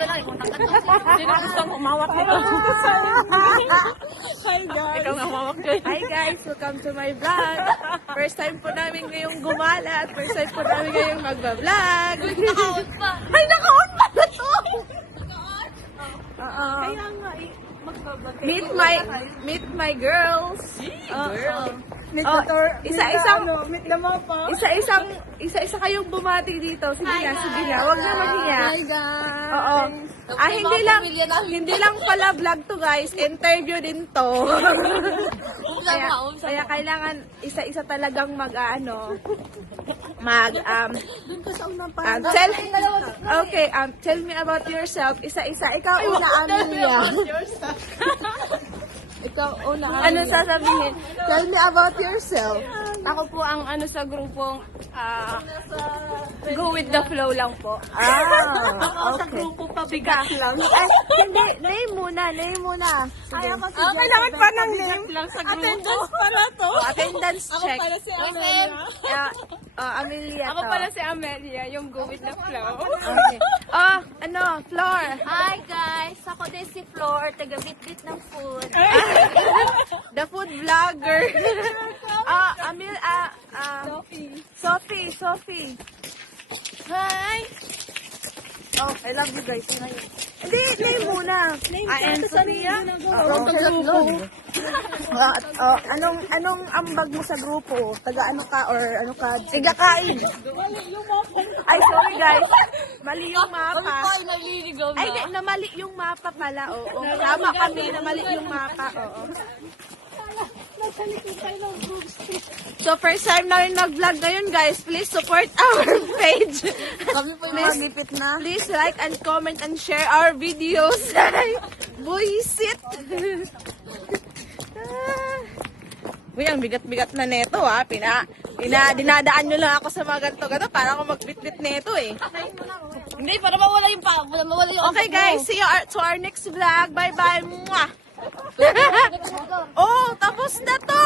ka lang, kung tangkad mo. Sino gusto mo umawak nito? Hi guys! Ikaw nga umawak dyan. Hi guys! Welcome to my vlog! First time po namin ngayong gumala at first time po namin ngayong magbablog! Naka-on pa. Ay, naka-on pa na to! Oo. Kaya nga, magbabagay. Meet my girls! Girl. Isa-isa kayong bumati dito. Sige na. Huwag na maghiya. Hi guys. Oo. Hindi lang pala vlog to guys. Interview din to. kaya kailangan isa-isa talagang tell me about yourself. Isa-isa. Ikaw una, Amelia. Ikaw una, Amelia. Ano sasabihin? Tell me about yourself. Ako po ang sa grupong go with the flow lang po. Ako sa Okay. grupo pabigat lang. Ay, hindi. Name muna. Ay, ako si Jessica. Kailangan pa ng name lang sa grupo. Attendance pala to. Attendance check. Ako pala si Amelia. Amelia Ako to. pala si Amelia, yung go with the flow. Okay. Floor. Hi guys! Ako din si Flor, taga-bit-bit ng food. The food vlogger. Sophie. Hi! Oh, I love you guys. Hindi, name muna. And Sophia? Anong ambag mo sa grupo? Taga ano ka or ano ka? Tiga-kain. Ay, sorry guys. Mali yung mapa. Ay, naliligaw Ay, di, namali yung mapa pala. Oo. Tama kami, namali yung mapa. Oo. So, first time namin mag-vlog ngayon, guys. Please support our page. Kami po yung magipit na. Please like and comment and share our videos. Buisit. Uy, ang bigat-bigat na neto, ha. Dinadaan nyo lang ako sa mga ganito para ako magbit-bit neto, eh. Hindi, para mawala yung Okay, guys. See you to our next vlog. Bye-bye. Mwah! Oh, tapos na to!